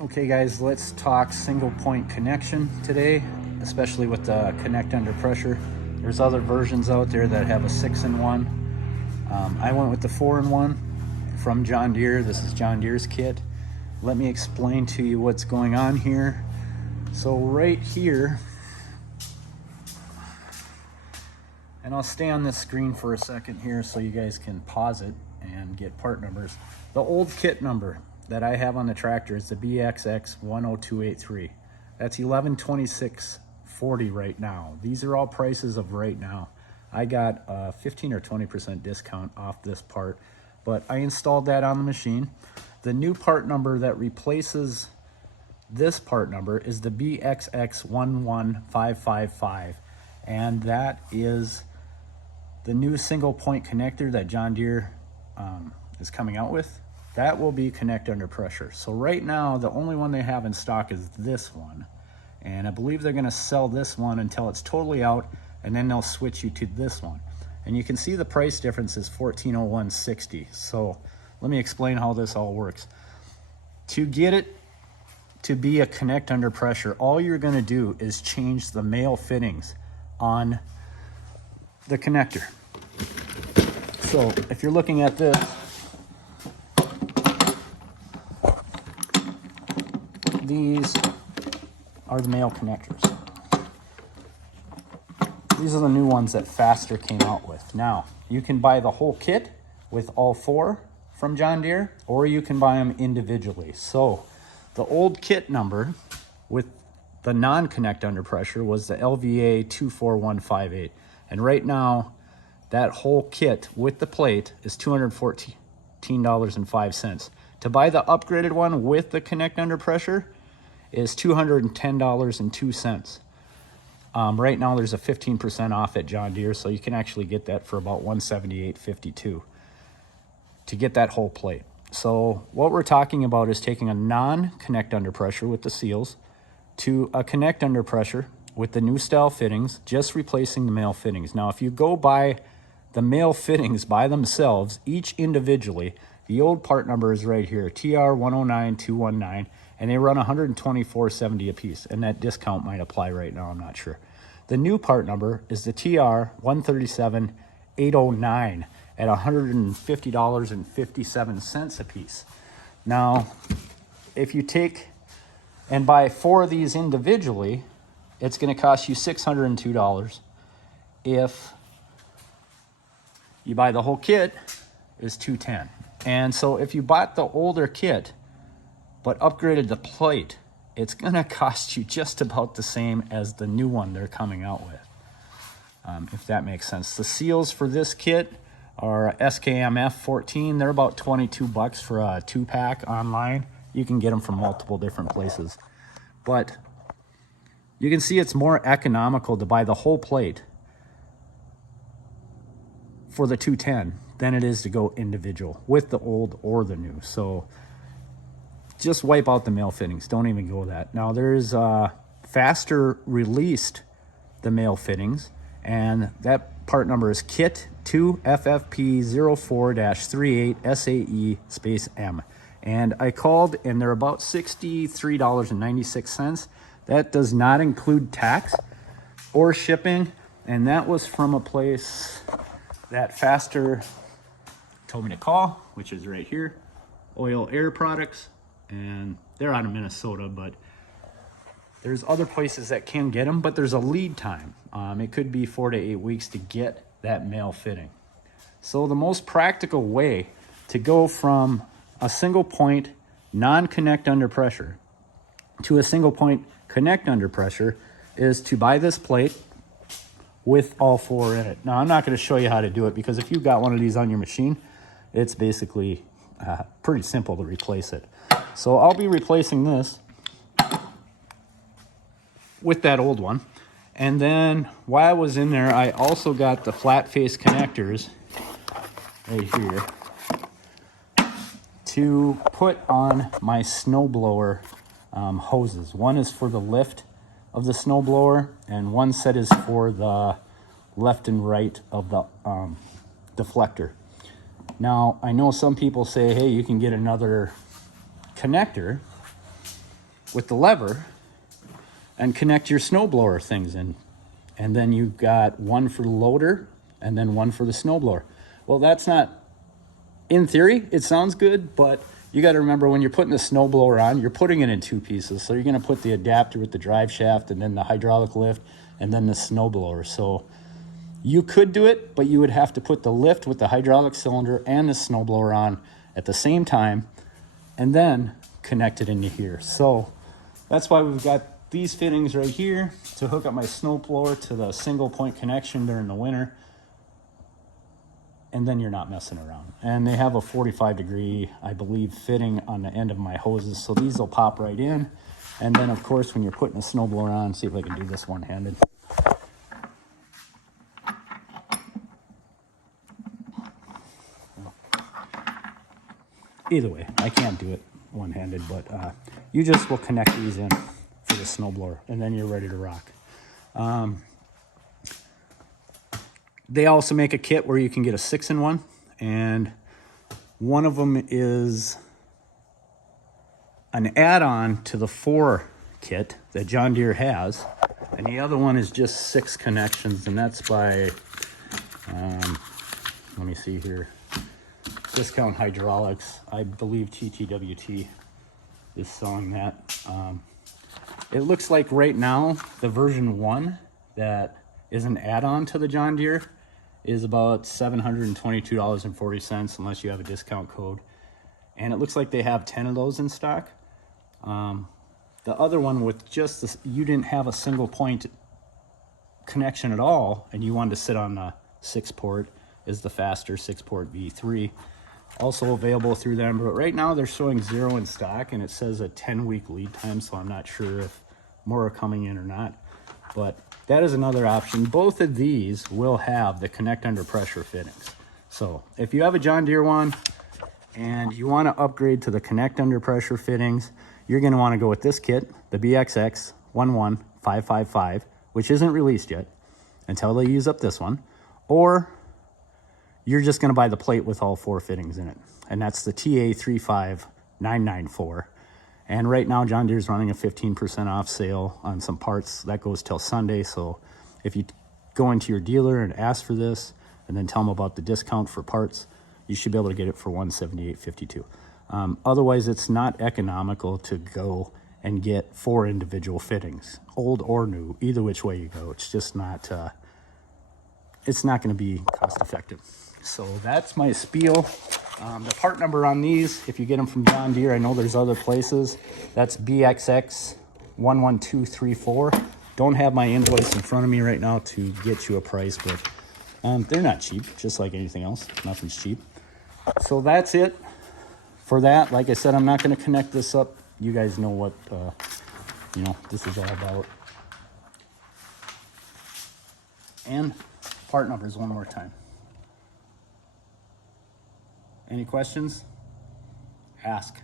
Okay guys, let's talk single point connection today, especially with the connect under pressure. There's other versions out there that have a 6-in-1. I went with the 4-in-1 from John Deere. This is John Deere's kit. Let me explain to you what's going on here. So right here, and I'll stay on this screen for a second here so you guys can pause it and get part numbers. The old kit number that I have on the tractor is the BXX 10283. That's 1126.40 right now. These are all prices of right now. I got a 15 or 20% discount off this part, but I installed that on the machine. The new part number that replaces this part number is the BXX 11555, and that is the new single point connector that John Deere is coming out with. That will be connect under pressure. So right now, the only one they have in stock is this one. And I believe they're gonna sell this one until it's totally out, and then they'll switch you to this one. And you can see the price difference is $1401.60. So let me explain how this all works. To get it to be a connect under pressure, all you're gonna do is change the male fittings on the connector. So if you're looking at this, these are the male connectors. These are the new ones that Faster came out with. Now, you can buy the whole kit with all 4 from John Deere, or you can buy them individually. So the old kit number with the non-connect under pressure was the LVA 24158. And right now, that whole kit with the plate is $214.05. To buy the upgraded one with the connect under pressure is $210.02. Right now there's a 15% off at John Deere, so you can actually get that for about $178.52 to get that whole plate. So what we're talking about is taking a non-connect under pressure with the seals to a connect under pressure with the new style fittings, just replacing the male fittings. Now, if you go buy the male fittings by themselves, each individually, the old part number is right here, TR109219, and they run $124.70 a piece, and that discount might apply right now, I'm not sure. The new part number is the TR137809 at $150.57 a piece. Now, if you take and buy 4 of these individually, it's gonna cost you $602. If you buy the whole kit, is $210. And so if you bought the older kit, but upgraded the plate, it's gonna cost you just about the same as the new one they're coming out with, if that makes sense. The seals for this kit are SKMF 14. They're about 22 bucks for a 2-pack online. You can get them from multiple different places. But you can see it's more economical to buy the whole plate for the 210 than it is to go individual with the old or the new. So just wipe out the male fittings. Don't even go that. Now there's Faster released the male fittings, and that part number is kit 2FFP04-38SAE M. I called, and they're about $63.96. That does not include tax or shipping, and that was from a place that Faster told me to call, which is right here, Oil Air Products, and they're out of Minnesota, but there's other places that can get them, but there's a lead time. It could be 4 to 8 weeks to get that male fitting. So the most practical way to go from a single point non-connect under pressure to a single point connect under pressure is to buy this plate with all 4 in it. Now, I'm not going to show you how to do it, because if you've got one of these on your machine, it's basically pretty simple to replace it. So I'll be replacing this with that old one. And then while I was in there, I also got the flat face connectors right here to put on my snowblower hoses. One is for the lift of the snowblower, and one set is for the left and right of the deflector. Now, I know some people say, hey, you can get another connector, with the lever and connect your snowblower things in. And then you've got one for the loader and then one for the snowblower. Well, that's not, in theory, it sounds good, but you got to remember when you're putting the snowblower on, you're putting it in two pieces. So you're going to put the adapter with the drive shaft and then the hydraulic lift and then the snowblower. So you could do it, but you would have to put the lift with the hydraulic cylinder and the snowblower on at the same time and then connect it into here. So that's why we've got these fittings right here to hook up my snowblower to the single point connection during the winter. And then you're not messing around. And they have a 45-degree, I believe, fitting on the end of my hoses. So these will pop right in. And then, of course, when you're putting a snowblower on, see if I can do this one-handed. Either way, I can't do it one-handed, but you just will connect these in for the snowblower, and then you're ready to rock. They also make a kit where you can get a 6-in-1, and one of them is an add-on to the 4 kit that John Deere has, and the other one is just 6 connections, and that's by, let me see here, Discount Hydraulics. I believe TTWT is selling that. It looks like right now the version 1 that is an add-on to the John Deere is about $722.40 unless you have a discount code. And it looks like they have 10 of those in stock. The other one with just this, you didn't have a single point connection at all and you wanted to sit on the 6-port, is the faster 6-port V3. Also available through them, but right now they're showing 0 in stock and it says a 10-week lead time, so I'm not sure if more are coming in or not. But that is another option. Both of these will have the connect under pressure fittings. So if you have a John Deere one and you want to upgrade to the connect under pressure fittings, you're going to want to go with this kit, the BXX 11555, which isn't released yet until they use up this one, or you're just going to buy the plate with all 4 fittings in it. And that's the TA35994. And right now, John Deere's running a 15% off sale on some parts. That goes till Sunday. So if you go into your dealer and ask for this and then tell them about the discount for parts, you should be able to get it for $178.52. Otherwise, it's not economical to go and get 4 individual fittings, old or new, either which way you go. It's just not, it's not going to be cost effective. So that's my spiel. The part number on these, if you get them from John Deere, I know there's other places, that's BXX 11234. Don't have my invoice in front of me right now to get you a price, but they're not cheap, just like anything else. Nothing's cheap. So that's it for that. Like I said, I'm not going to connect this up. You guys know what this is all about. And part numbers one more time. Any questions? Ask.